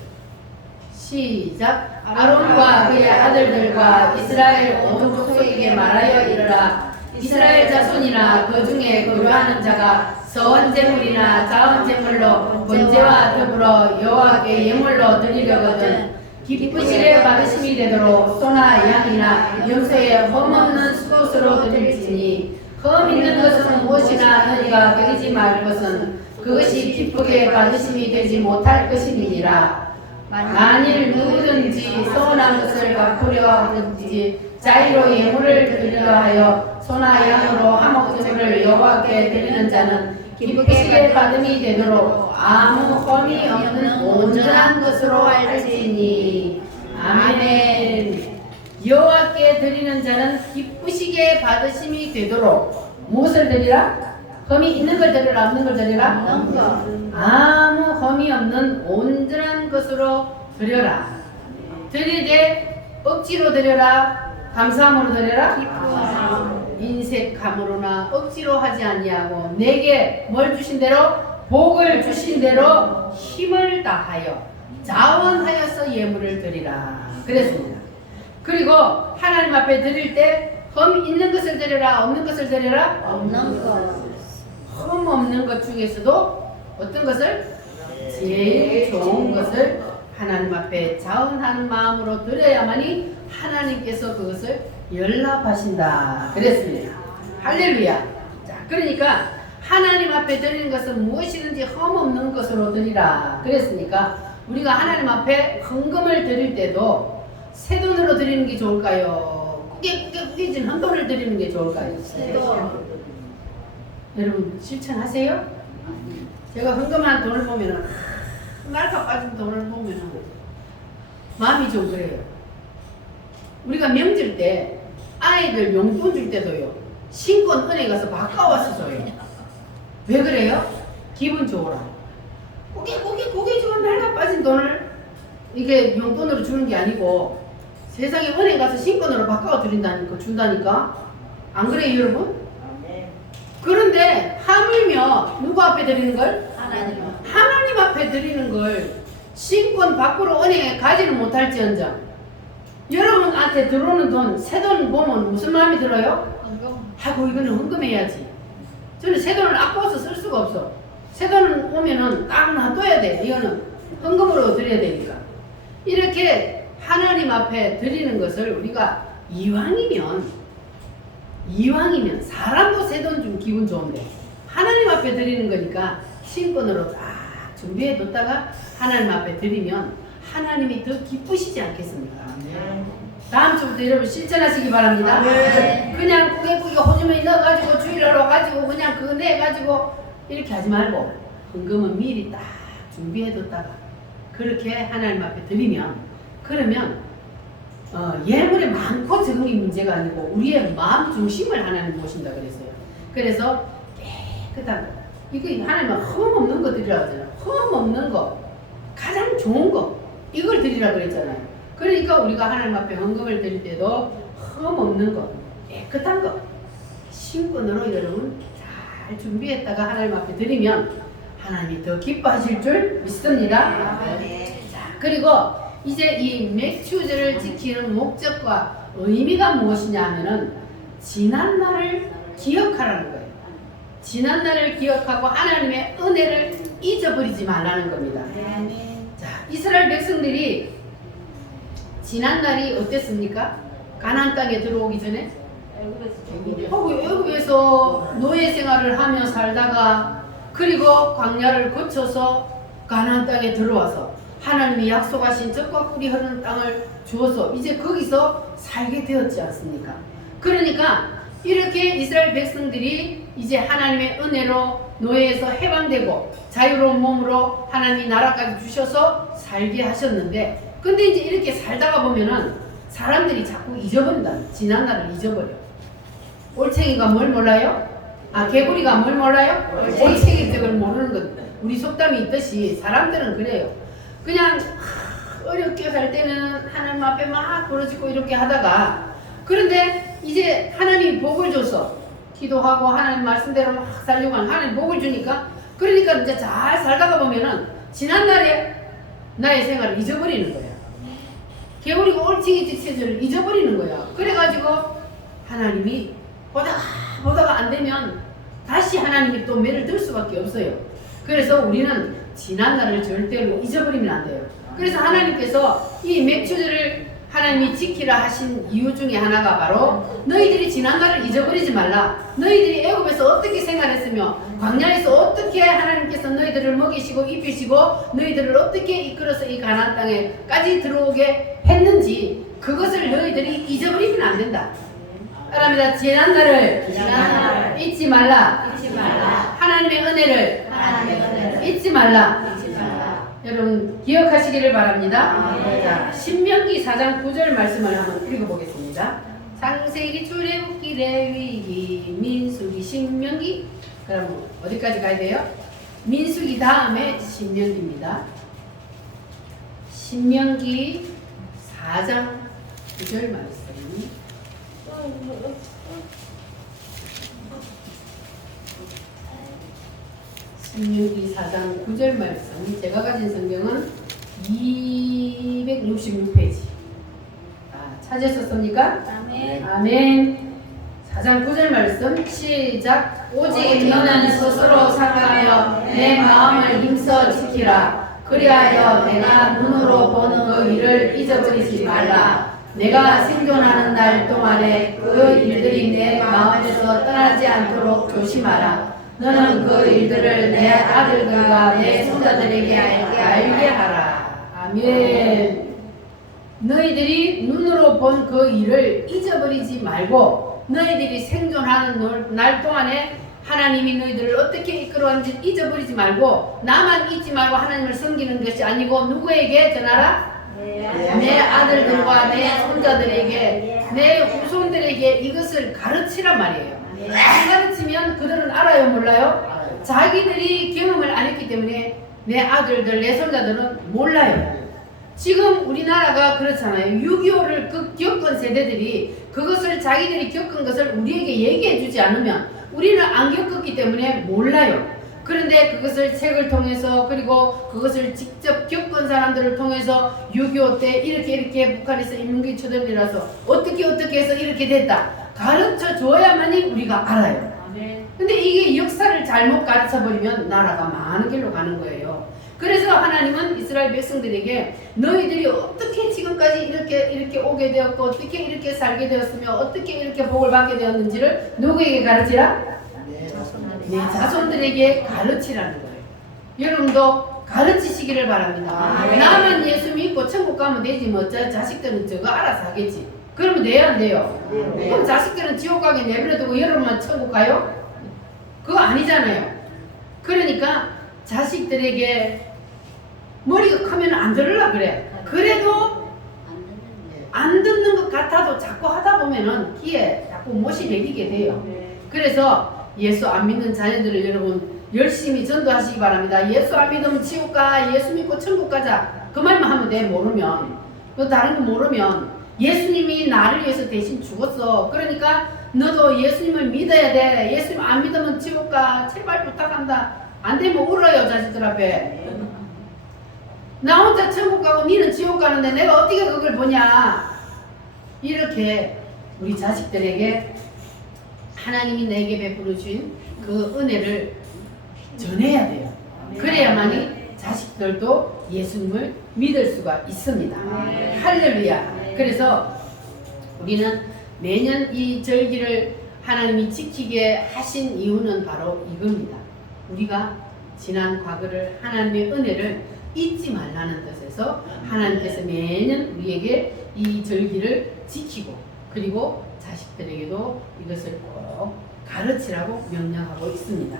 시작. 아론과 그의 아들들과 이스라엘 온 족속에게 말하여 이르라. 이스라엘 자손이나 그 중에 거류하는 자가 서원제물이나 자원제물로 번제와 더불어 여호와께 예물로 드리려거든 기쁘시게 받으심이 되도록 소나 양이나 염소의 흠없는 수것으로 드릴지니 흠 있는 것은 무엇이나 너희가 드리지 말 것은 그것이 기쁘게 받으심이 되지 못할 것임이니라. 만일 누구든지 서운한 것을 갚으려 하든지 자의로 예물을 드리려 하여 소나 양으로 화목제물을 여호와께 드리는 자는 기쁘게 받음이 되도록 아무 흠이 없는 온전한 것으로 할지니. 아멘. 여호와께 드리는 자는 기쁘시게 받으심이 되도록 무엇을 드리라? 흠이 있는 걸 드리라, 없는 걸 드리라? 없는 것. 아무 흠이 없는 온전한 것으로 드려라. 드리되 억지로 드려라, 감사함으로 드려라? 인색함으로나 억지로 하지 아니하고 내게 뭘 주신 대로? 복을 주신 대로 힘을 다하여 자원하여서 예물을 드리라 그랬습니다. 그리고 하나님 앞에 드릴 때 흠 있는 것을 드려라, 없는 것을 드려라? 없는 것. 흠 없는 것 중에서도 어떤 것을? 제일 좋은 것을 하나님 앞에 자원하는 마음으로 드려야만이 하나님께서 그것을 연락하신다 그랬습니다. 할렐루야. 자, 그러니까 하나님 앞에 드리는 것은 무엇이든지 흠없는 것으로 드리라 그랬으니까 우리가 하나님 앞에 헌금을 드릴 때도 새 돈으로 드리는 게 좋을까요? 꾸깃진 헌돈을 드리는 게 좋을까요? 여러분 실천하세요? 제가 헌금한 돈을 보면은 날가 빠진 돈을 보면은 마음이 좀 그래요. 우리가 명절 때 아이들 용돈 줄 때도요 신권 은행 가서 바꿔와서 줘요. 왜 그래요? 기분 좋으라. 고개 주고 날가 빠진 돈을 이게 용돈으로 주는 게 아니고 세상에 은행 가서 신권으로 바꿔 드린다니까 준다니까. 안 그래요 여러분? 그런데 하물며 누구 앞에 드리는 걸? 하나님 앞에 드리는 걸 신권 밖으로 은행에 가지는 못할지언정 여러분한테 들어오는 돈, 새 돈 보면 무슨 마음이 들어요? 아이고 이거는 헌금해야지. 저는 새 돈을 아까워서 쓸 수가 없어. 새 돈을 오면은 딱 놔둬야 돼. 이거는 헌금으로 드려야 되니까. 이렇게 하나님 앞에 드리는 것을 우리가 이왕이면 사람도 새 돈 좀 기분 좋은데 하나님 앞에 드리는 거니까 신권으로 딱 준비해 뒀다가 하나님 앞에 드리면 하나님이 더 기쁘시지 않겠습니까? 다음 주부터 여러분 실천하시기 바랍니다. 그냥 꾸깃꾸깃 호주머니 넣어가지고 주일로 와가지고 그냥 그거 내가지고 이렇게 하지 말고 헌금은 미리 딱 준비해 뒀다가 그렇게 하나님 앞에 드리면 그러면 예물이 많고 적음이 문제가 아니고 우리의 마음 중심을 하나님 보신다 그랬어요. 그래서 깨끗한 거 이거 하나님은 흠없는 거 드리라고 하잖아요. 흠없는 거 가장 좋은 거 이걸 드리라고 그랬잖아요. 그러니까 우리가 하나님 앞에 헌금을 드릴 때도 흠없는 거 깨끗한 거 신권으로 여러분 잘 준비했다가 하나님 앞에 드리면 하나님이 더 기뻐하실 줄 믿습니다. 자, 그리고 이제 이 맥주절을 지키는 목적과 의미가 무엇이냐 하면은 지난날을 기억하라는 거예요. 지난날을 기억하고 하나님의 은혜를 잊어버리지 말라는 겁니다. 자, 이스라엘 백성들이 지난날이 어땠습니까? 가나안 땅에 들어오기 전에 애굽에서 노예 생활을 하며 살다가 그리고 광야를 거쳐서 가나안 땅에 들어와서 하나님이 약속하신 젖과 꿀이 흐르는 땅을 주어서 이제 거기서 살게 되었지 않습니까? 그러니까 이렇게 이스라엘 백성들이 이제 하나님의 은혜로 노예에서 해방되고 자유로운 몸으로 하나님이 나라까지 주셔서 살게 하셨는데 근데 이제 이렇게 살다가 보면은 사람들이 자꾸 잊어버린다. 지난날을 잊어버려. 올챙이가 뭘 몰라요? 개구리가 뭘 몰라요? 올챙이 쪽을 모르는 것. 우리 속담이 있듯이 사람들은 그래요. 그냥 어렵게 살 때는 하나님 앞에 막 부르짖고 이렇게 하다가 그런데 이제 하나님이 복을 줘서 기도하고 하나님 말씀대로 막 살려고 하는 하나님 복을 주니까 그러니까 이제 잘 살다가 보면은 지난날에 나의 생활을 잊어버리는 거야. 개구리가 올챙이 체질을 잊어버리는 거야. 그래가지고 하나님이 보다가 안 되면 다시 하나님이 또 매를 들 수밖에 없어요. 그래서 우리는 지난날을 절대로 잊어버리면 안 돼요. 그래서 하나님께서 이 맥주절을 하나님이 지키라 하신 이유 중에 하나가 바로 너희들이 지난날을 잊어버리지 말라. 너희들이 애굽에서 어떻게 생활했으며 광야에서 어떻게 하나님께서 너희들을 먹이시고 입히시고 너희들을 어떻게 이끌어서 이 가나안 땅에까지 들어오게 했는지 그것을 너희들이 잊어버리면 안 된다. 따라합니다. 지난날을 잊지 말라. 하나님의 은혜를 잊지 말라. 여러분 기억하시기를 바랍니다. 자, 신명기 4장 9절 말씀을 한번 읽어보겠습니다. 창세기, 출애굽기, 레위기, 민수기, 신명기. 그럼 어디까지 가야 돼요? 민수기 다음에 신명기입니다. 신명기 4장 9절 말씀. 신명기 4장 9절 말씀. 제가 가진 성경은 266페이지. 찾으셨습니까? 아멘. 4장 9절 말씀 시작. 오직 너는 스스로 상하여 내 마음을 힘써 지키라. 그리하여 내가 눈으로 보는 그 일을 잊어버리지 말라. 내가 생존하는 날 동안에 그 일들이 내 마음에서 떠나지 않도록 조심하라. 너는 그 일들을 내 아들들과 내 손자들에게 알게 하라. 아멘. 너희들이 눈으로 본 그 일을 잊어버리지 말고 너희들이 생존하는 날 동안에 하나님이 너희들을 어떻게 이끌어왔는지 잊어버리지 말고 나만 잊지 말고 하나님을 섬기는 것이 아니고 누구에게 전하라? 내 아들들과 내 손자들에게 내 후손들에게 이것을 가르치란 말이에요. 안 가르치면 그들은 알아요 몰라요? 자기들이 경험을 안 했기 때문에 내 아들들 내 손자들은 몰라요. 지금 우리나라가 그렇잖아요. 6.25를 겪은 세대들이 그것을 자기들이 겪은 것을 우리에게 얘기해 주지 않으면 우리는 안 겪었기 때문에 몰라요. 그런데 그것을 책을 통해서 그리고 그것을 직접 겪은 사람들을 통해서 6.25 때 이렇게 북한에서 인민군이 쳐들어라서 어떻게 해서 이렇게 됐다 가르쳐 줘야만이 우리가 알아요. 근데 이게 역사를 잘못 가르쳐 버리면 나라가 많은 길로 가는 거예요. 그래서 하나님은 이스라엘 백성들에게 너희들이 어떻게 지금까지 이렇게 오게 되었고 어떻게 이렇게 살게 되었으며 어떻게 이렇게 복을 받게 되었는지를 누구에게 가르치라? 내 자손들에게 가르치라는 거예요. 여러분도 가르치시기를 바랍니다. 나만 예수 믿고 천국 가면 되지 뭐 자식들은 저거 알아서 하겠지. 그러면 돼야 안 돼요? 그럼 자식들은 지옥 가게 내버려두고 여러분만 천국 가요? 그거 아니잖아요. 그러니까 자식들에게 머리가 크면 안 들으려 그래. 그래도 안 듣는 것 같아도 자꾸 하다 보면은 귀에 자꾸 못이 매기게 돼요. 그래서 예수 안 믿는 자녀들을 여러분 열심히 전도하시기 바랍니다. 예수 안 믿으면 지옥 가, 예수 믿고 천국 가자. 그 말만 하면 돼. 모르면. 또 다른 거 모르면 예수님이 나를 위해서 대신 죽었어. 그러니까 너도 예수님을 믿어야 돼. 예수님 안 믿으면 지옥 가. 제발 부탁한다. 안 되면 울어요, 자식들 앞에. 나 혼자 천국 가고 니는 지옥 가는데 내가 어떻게 그걸 보냐. 이렇게 우리 자식들에게 하나님이 내게 베풀어 주신 그 은혜를 전해야 돼요. 그래야만이 자식들도 예수님을 믿을 수가 있습니다. 할렐루야. 그래서 우리는 매년 이 절기를 하나님이 지키게 하신 이유는 바로 이겁니다. 우리가 지난 과거를 하나님의 은혜를 잊지 말라는 뜻에서 하나님께서 매년 우리에게 이 절기를 지키고 그리고 자식들에게도 이것을 꼭 가르치라고 명령하고 있습니다.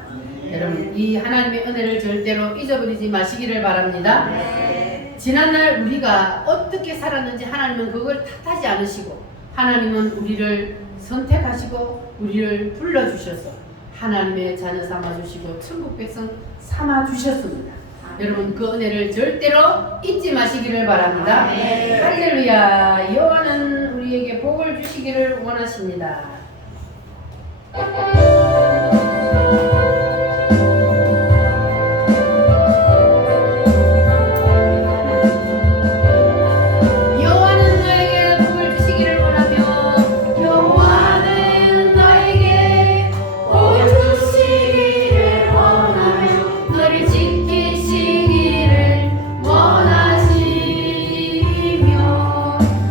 여러분 이 하나님의 은혜를 절대로 잊어버리지 마시기를 바랍니다. 지난날 우리가 어떻게 살았는지 하나님은 그걸 탓하지 않으시고 하나님은 우리를 선택하시고 우리를 불러주셔서 하나님의 자녀 삼아주시고 천국 백성 삼아주셨습니다. 여러분 그 은혜를 절대로 잊지 마시기를 바랍니다. 할렐루야. 여호와는 우리에게 복을 주시기를 원하십니다.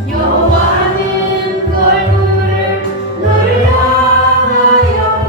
여호와는 그 얼굴을 너를 향하여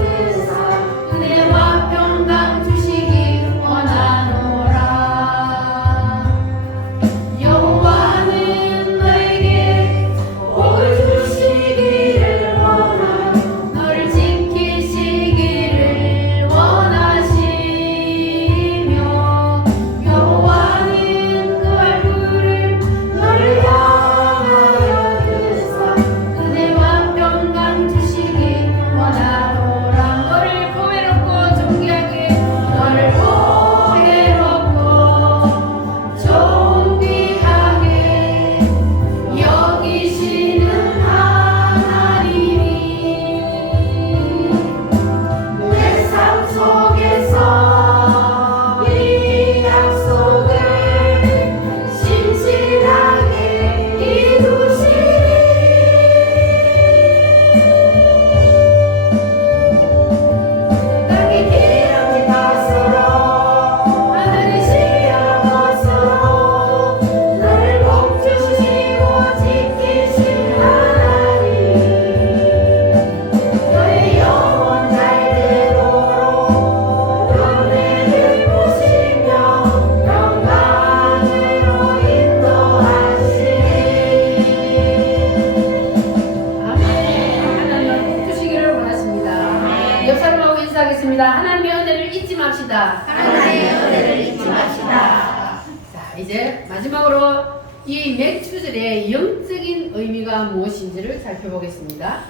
맙시다. 하나님의 은혜를 잊지 맙시다. 자, 이제 마지막으로 이 맥주절의 영적인 의미가 무엇인지를 살펴보겠습니다.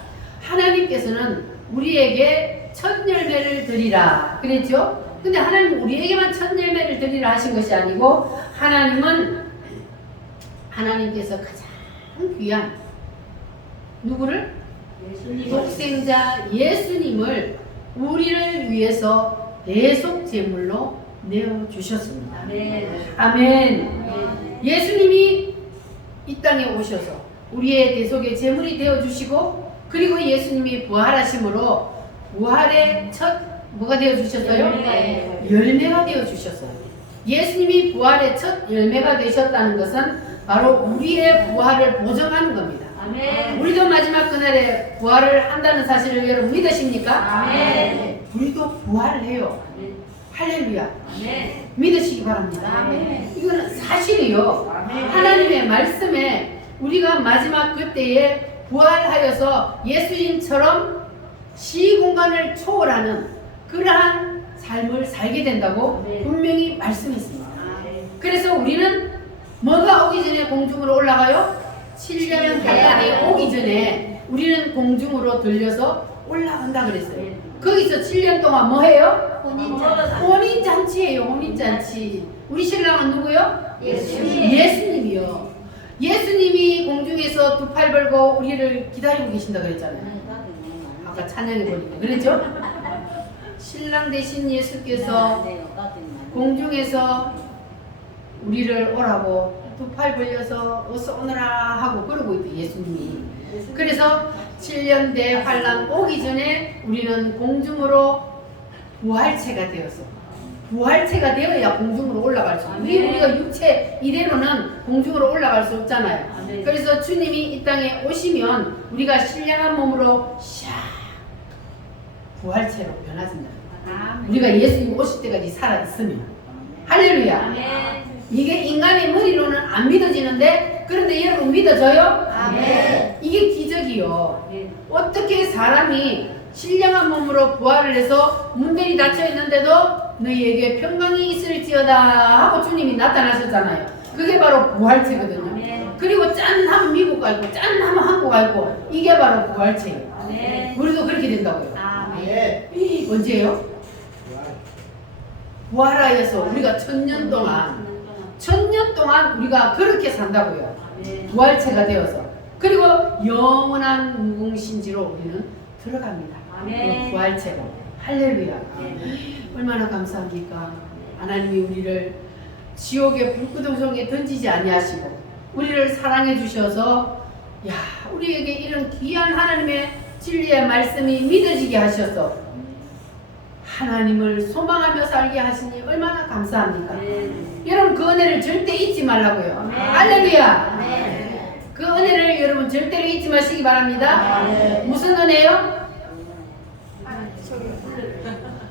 하나님께서는 우리에게 첫 열매를 드리라 그랬죠? 근데 하나님 우리에게만 첫 열매를 드리라 하신 것이 아니고 하나님께서 가장 귀한 누구를? 독생자 예수님을 우리를 위해서 대속 제물로 내어 주셨습니다. 아멘. 예수님이 이 땅에 오셔서 우리의 대속의 제물이 되어 주시고 그리고 예수님이 부활하심으로 부활의 첫 뭐가 되어 주셨어요? 열매가 되어 주셨어요. 예수님이 부활의 첫 열매가 되셨다는 것은 바로 우리의 부활을 보증하는 겁니다. 아멘. 우리도 마지막 그날에 부활을 한다는 사실을 여러분 믿으십니까? 아멘. 우리도 부활을 해요. 할렐루야. 아멘. 믿으시기 바랍니다. 아멘. 이거는 사실이요. 아멘. 하나님의 말씀에 우리가 마지막 그때에 부활하여서 예수님처럼 시공간을 초월하는 그러한 삶을 살게 된다고 네. 분명히 말씀했습니다. 그래서 우리는 뭐가 오기 전에 공중으로 올라가요? 7년 한란이 오기 전에 우리는 공중으로 들려서 올라간다 그랬어요. 거기서 7년 동안 뭐 해요? 혼인잔치예요. 혼인잔치. 우리 신랑은 누구요? 예수님이요. 예수님이 공중에서 두 팔 벌고 우리를 기다리고 계신다 그랬잖아요. 아까 찬양해 보니까 그랬죠? 신랑 대신 예수께서 공중에서 우리를 오라고 두 팔 벌려서 어서 오너라 하고 그러고 있대 예수님이. 그래서 7년 대환란 오기 전에 우리는 공중으로 부활체가 되어야 공중으로 올라갈 수 있어요. 우리가 육체 이대로는 공중으로 올라갈 수 없잖아요. 그래서 주님이 이 땅에 오시면 우리가 신령한 몸으로 샥 부활체로 변화진다. 우리가 예수님 오실 때까지 살아있으면. 할렐루야. 이게 인간의 머리로는 안 믿어지는데 그런데 여러분 믿어져요? 아멘. 이게 기적이요. 어떻게 사람이 신령한 몸으로 부활을 해서 문들이 닫혀 있는데도 너희에게 평강이 있을지어다 하고 주님이 나타나셨잖아요. 그게 바로 부활체거든요. 그리고 짠 하면 미국 가 있고 짠 하면 한국 가 있고 이게 바로 부활체예요. 우리도 그렇게 된다고요. 언제요? 부활하여서 우리가 1000년 동안 우리가 그렇게 산다고요. 부활체가 되어서. 그리고 영원한 무궁신지로 우리는 들어갑니다. 그 부활체로. 할렐루야. 얼마나 감사합니까? 하나님이 우리를 지옥의 불구덩성에 던지지 아니하시고 우리를 사랑해 주셔서 야 우리에게 이런 귀한 하나님의 진리의 말씀이 믿어지게 하셔서 하나님을 소망하며 살게 하시니 얼마나 감사합니까? 여러분 그 은혜를 절대 잊지 말라고요. 할렐루야. 그 은혜를 여러분 절대로 잊지 마시기 바랍니다. 무슨 은혜요?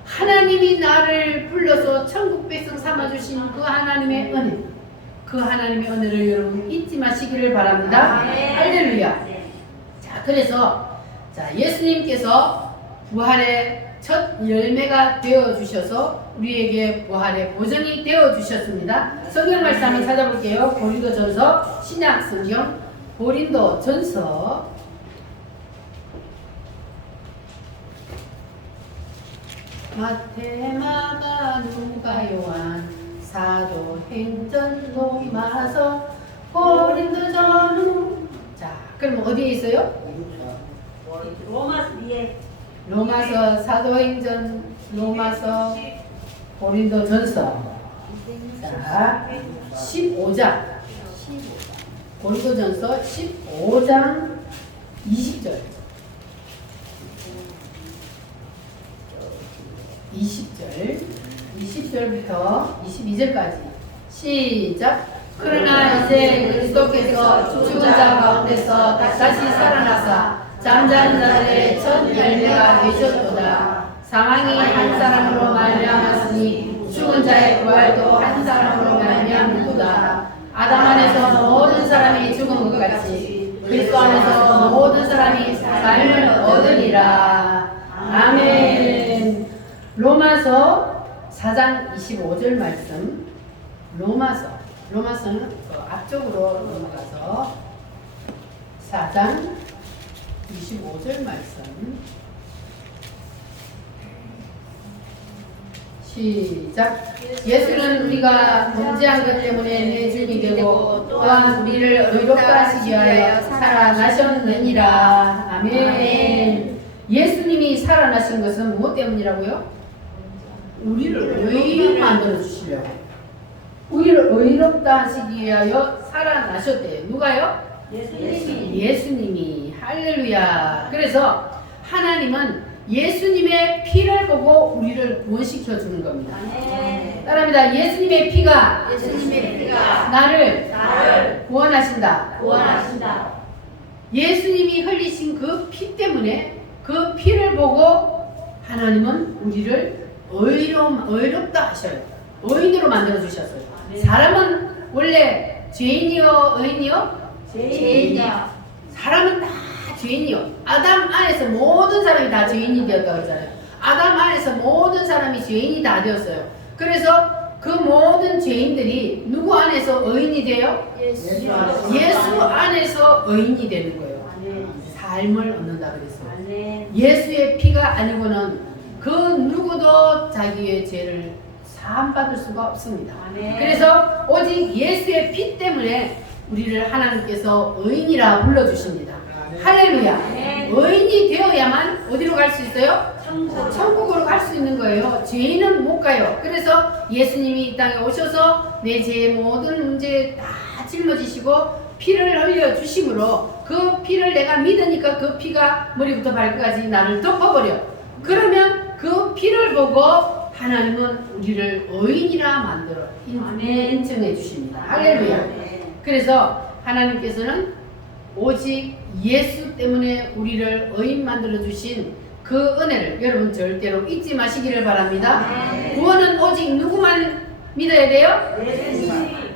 하나님이 나를 불러서 천국 백성 삼아주신 그 하나님의 은혜, 그 하나님의 은혜를 여러분 잊지 마시기를 바랍니다. 할렐루야. 자, 그래서 예수님께서 부활의 첫 열매가 되어 주셔서 우리에게 부활의 보증이 되어 주셨습니다. 성경 말씀 한번 찾아볼게요. 고린도전서 신약 성경 고린도전서 마태, 마가, 누가, 요한, 사도행전, 로마서, 고린도전서. 자, 그럼 어디에 있어요? 로마서, 사도행전, 로마서, 고린도전서. 자, 15장. 고린도전서 15장 20절. 20절부터 22절까지 시작. 그러나 이제 그리스도께서 죽은 자 가운데서 다시 살아나사 잠자는 자들의 첫 열매가 되셨도다. 사망이 한 사람으로 말미암았으니 죽은 자의 부활도 한 사람으로 말미암는도다. 아담 안에서 모든 사람이 죽은 것 같이 그리스도 안에서 모든 사람이 삶을 얻으리라. 아멘. 로마서 4장 25절 말씀, 로마서는 그 앞쪽으로 넘어가서 4장 25절 말씀 시작. 예수는 우리가 범죄한 것 때문에 내 죽이 되고 또한 우리를 의롭다 하시기 위하여 살아나셨느니라. 아멘. 예수님이 살아나신 것은 무엇 때문이라고요? 우리를 의인 만들어 주시려고, 우리를 의롭다 하시기 위하여 살아나셨대요. 누가요? 예수님이. 할렐루야. 그래서 하나님은 예수님의 피를 보고 우리를 구원시켜 주는 겁니다. 따라합니다. 예수님의 피가 나를 구원하신다. 예수님이 흘리신 그 피 때문에, 그 피를 보고 하나님은 우리를 의롭다 하셔요. 의인으로 만들어 주셨어요. 사람은 원래 죄인이요, 의인이요? 사람은 다 죄인이요. 아담 안에서 모든 사람이 다 죄인이 되었다고 그러잖아요. 아담 안에서 모든 사람이 죄인이 다 되었어요. 그래서 그 모든 죄인들이 누구 안에서 의인이 돼요? 예수 안에서 의인이 되는 거예요. 삶을 얻는다 그랬어요. 예수의 피가 아니고는 그 누구도 자기의 죄를 사함받을 수가 없습니다. 그래서 오직 예수의 피 때문에 우리를 하나님께서 의인이라 불러주십니다. 할렐루야. 의인이 되어야만 어디로 갈 수 있어요? 천국으로 갈 수 있는 거예요. 죄인은 못 가요. 그래서 예수님이 이 땅에 오셔서 내 죄의 모든 문제 다 짊어지시고 피를 흘려주심으로 그 피를 내가 믿으니까 그 피가 머리부터 발끝까지 나를 덮어버려. 그러면 그 피를 보고 하나님은 우리를 의인이라 만들어 인정해 주십니다. 할렐루야. 그래서 하나님께서는 오직 예수 때문에 우리를 의인 만들어 주신 그 은혜를 여러분 절대로 잊지 마시기를 바랍니다. 구원은 오직 누구만 믿어야 돼요?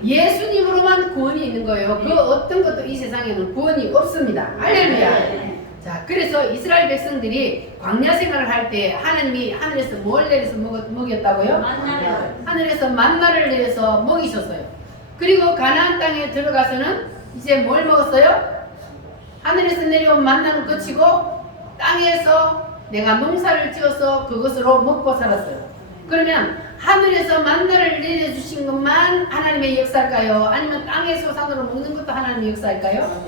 예수님으로만 구원이 있는 거예요. 그 어떤 것도 이 세상에는 구원이 없습니다. 할렐루야. 자, 그래서 이스라엘 백성들이 광야 생활을 할 때 하나님이 하늘에서 뭘 내려서 먹였다고요? 하늘에서 만나를 내려서 먹이셨어요. 그리고 가나안 땅에 들어가서는 이제 뭘 먹었어요? 하늘에서 내려온 만나는 끝이고 땅에서 내가 농사를 지어서 그것으로 먹고 살았어요. 그러면 하늘에서 만나를 내려주신 것만 하나님의 역사일까요? 아니면 땅에서 산으로 먹는 것도 하나님의 역사일까요?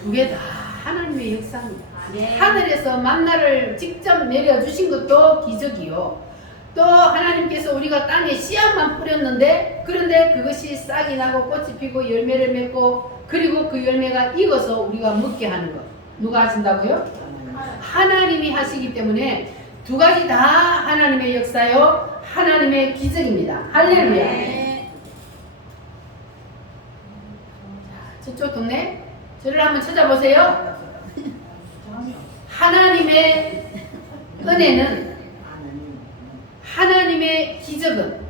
두 개 다 하나님의 역사입니다. 하늘에서 만나를 직접 내려주신 것도 기적이요. 또 하나님께서 우리가 땅에 씨앗만 뿌렸는데, 그런데 그것이 싹이 나고 꽃이 피고 열매를 맺고 그리고 그 열매가 익어서 우리가 먹게 하는 것, 누가 하신다고요? 하나님이 하시기 때문에 두 가지 다 하나님의 역사요, 하나님의 기적입니다. 할렐루야. 저쪽 동네 저를 한번 찾아보세요. 하나님의 은혜는, 하나님의 기적은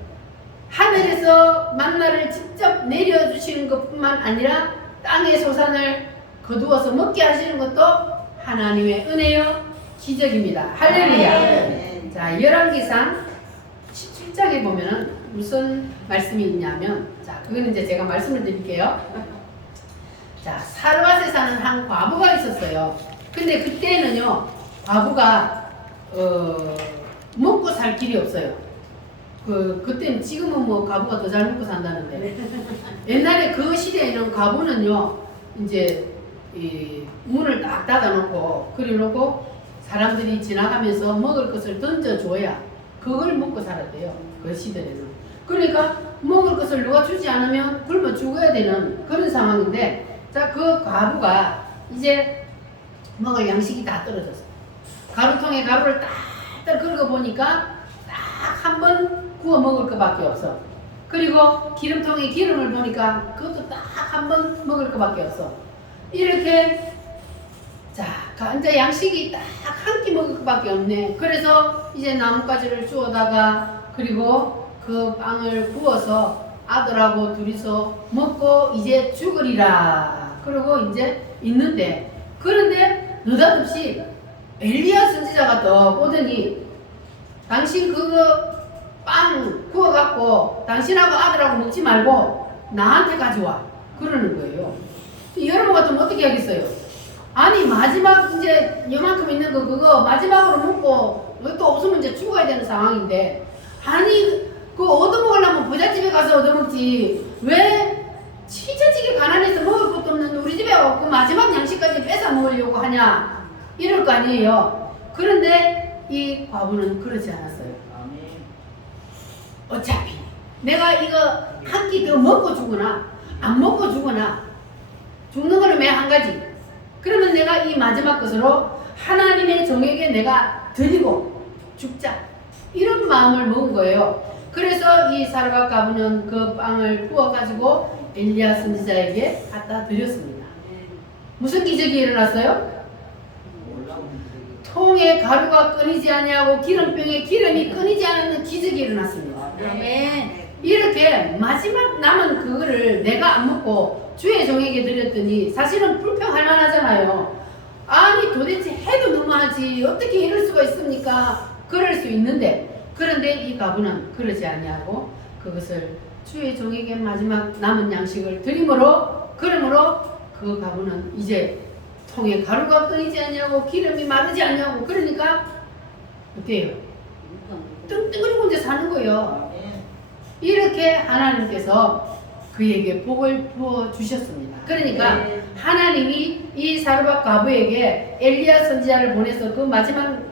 하늘에서 만나를 직접 내려주시는 것뿐만 아니라 땅의 소산을 거두어서 먹게 하시는 것도 하나님의 은혜요, 기적입니다. 할렐루야. 자, 열왕기상 17장에 보면은 무슨 말씀이 있냐면, 자, 그거는 이제 제가 말씀을 드릴게요. 자, 사르밧에 사는 한 과부가 있었어요. 근데 그때는요, 과부가 먹고 살 길이 없어요. 그때는, 지금은 뭐 과부가 더 잘 먹고 산다는데, 옛날에 그 시대에는 과부는요, 이제 이 문을 딱 닫아놓고 그려놓고 사람들이 지나가면서 먹을 것을 던져줘야 그걸 먹고 살았대요. 그 시대에는. 그러니까 먹을 것을 누가 주지 않으면 굶어 죽어야 되는 그런 상황인데, 자, 그 과부가 이제 먹을 양식이 다 떨어졌어. 가루통에 가루를 딱 긁어 보니까 딱 한 번 구워 먹을 것밖에 없어. 그리고 기름통에 기름을 보니까 그것도 딱 한 번 먹을 것밖에 없어. 이렇게, 자, 이제 양식이 딱 한 끼 먹을 것밖에 없네. 그래서 이제 나뭇가지를 주워다가 그리고 그 빵을 구워서 아들하고 둘이서 먹고 이제 죽으리라. 그러고 이제 있는데, 그런데 느닷없이 엘리야 선지자가 또 오더니 당신 그거 빵 구워갖고 당신하고 아들하고 먹지 말고 나한테 가져와. 그러는 거예요. 여러분 같으면 어떻게 하겠어요? 아니 마지막 이제 요만큼 있는 거 그거 마지막으로 먹고 또 없으면 이제 죽어야 되는 상황인데, 아니 그거 얻어먹으려면 부잣집에 가서 얻어먹지 왜 치저지게 가난해서 먹을 것도 없는 우리 집에 그 마지막 양식까지 뺏어 먹으려고 하냐 이럴 거 아니에요. 그런데 이 과부는 그러지 않았어요. 어차피 내가 이거 한 끼 더 먹고 죽거나 안 먹고 죽거나 죽는 거는 매 한 가지. 그러면 내가 이 마지막 것으로 하나님의 종에게 내가 드리고 죽자, 이런 마음을 먹은 거예요. 그래서 이 사르밧 과부는 그 빵을 구워 가지고 엘리야 선지자에게 갖다 드렸습니다. 무슨 기적이 일어났어요? 통에 가루가 끊이지 아니하고 기름병에 기름이 끊이지 않는 기적이 일어났습니다. 아멘. 이렇게 마지막 남은 그거를 내가 안 먹고 주의 종에게 드렸더니 사실은 불평할 만하잖아요. 아니 도대체 해도 너무하지 어떻게 이럴 수가 있습니까? 그럴 수 있는데, 그런데 이 과부는 그러지 아니하고 그것을 주의 종에게 마지막 남은 양식을 드림으로, 그러므로 그 과부는 이제 통에 가루가 끊이지 아니하고 기름이 마르지 아니하고, 그러니까 어때요? 뚱뚱거리고 이제 사는 거예요. 이렇게 하나님께서 그에게 복을 부어 주셨습니다. 그러니까 하나님이 이 사르밧 과부에게 엘리야 선지자를 보내서 그 마지막만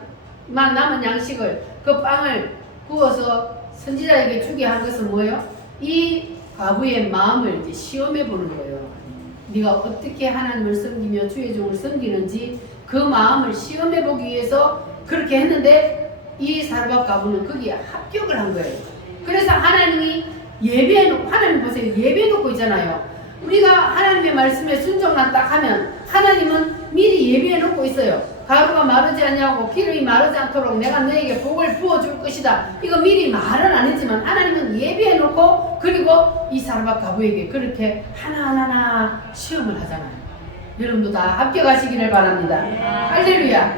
남은 양식을, 그 빵을 구워서 선지자에게 주게 한 것은 뭐예요? 이 과부의 마음을 이제 시험해 보는 거예요. 네가 어떻게 하나님을 섬기며 주의 종을 섬기는지 그 마음을 시험해 보기 위해서 그렇게 했는데, 이 사르밧 과부는 거기에 합격을 한 거예요. 그래서 하나님이 예배해놓고, 하나님 보세요, 예배해놓고 있잖아요. 우리가 하나님의 말씀에 순종만 딱 하면 하나님은 미리 예배해놓고 있어요. 가루가 마르지 않냐고 기름이 마르지 않도록 내가 너에게 복을 부어줄 것이다. 이거 미리 말은 안 했지만 하나님은 예배해놓고, 그리고 이 사르밧 과부에게 그렇게 하나하나 시험을 하잖아요. 여러분도 다 합격하시기를 바랍니다. 할렐루야.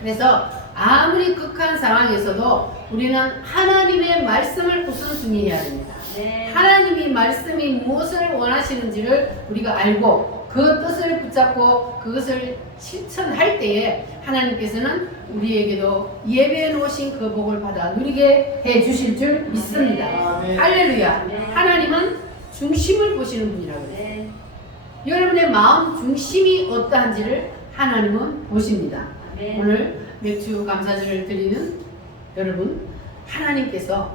그래서 아무리 극한 상황에서도 우리는 하나님의 말씀을 우선순위해야 됩니다. 하나님이 말씀이 무엇을 원하시는지를 우리가 알고 그 뜻을 붙잡고 그것을 실천할 때에 하나님께서는 우리에게도 예배해 놓으신 그 복을 받아 누리게 해 주실 줄 믿습니다. 할렐루야. 하나님은 중심을 보시는 분이라고 해요. 여러분의 마음 중심이 어떠한지를 하나님은 보십니다. 오늘 맥주 감사절을 드리는 여러분, 하나님께서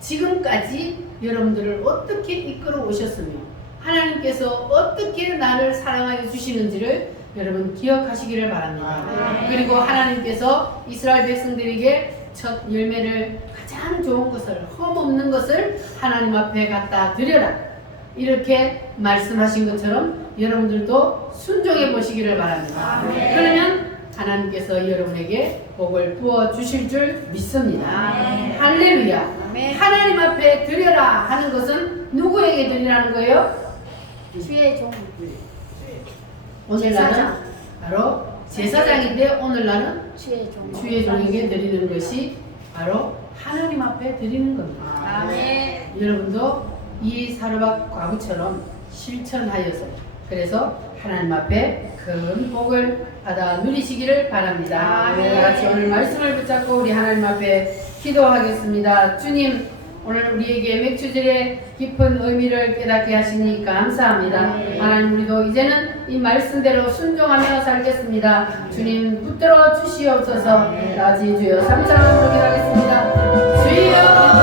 지금까지 여러분들을 어떻게 이끌어 오셨으며 하나님께서 어떻게 나를 사랑하여 주시는지를 여러분 기억하시기를 바랍니다. 그리고 하나님께서 이스라엘 백성들에게 첫 열매를 가장 좋은 것을, 흠없는 것을 하나님 앞에 갖다 드려라, 이렇게 말씀하신 것처럼 여러분들도 순종해 보시기를 바랍니다. 그러면 하나님께서 여러분에게 복을 부어 주실 줄 믿습니다. 할렐루야. 하나님 앞에 드려라 하는 것은 누구에게 드리라는 거예요? 주의 종. 오늘날은 바로 제사장인데, 오늘날은 주의 종. 주의 종에게 드리는 것이 바로 하나님 앞에 드리는 겁니다. 아멘. 여러분도 이 사르밧 과부처럼 실천하여서, 그래서 하나님 앞에 큰 복을 받아 누리시기를 바랍니다. 아멘. 다 같이 오늘 말씀을 붙잡고 우리 하나님 앞에 기도하겠습니다. 주님, 오늘 우리에게 맥주절의 깊은 의미를 깨닫게 하시니 감사합니다. 하나님, 우리도 이제는 이 말씀대로 순종하며 살겠습니다. 주님, 붙들어 주시옵소서. 나지 주여 3장으로 기도하겠습니다. 주여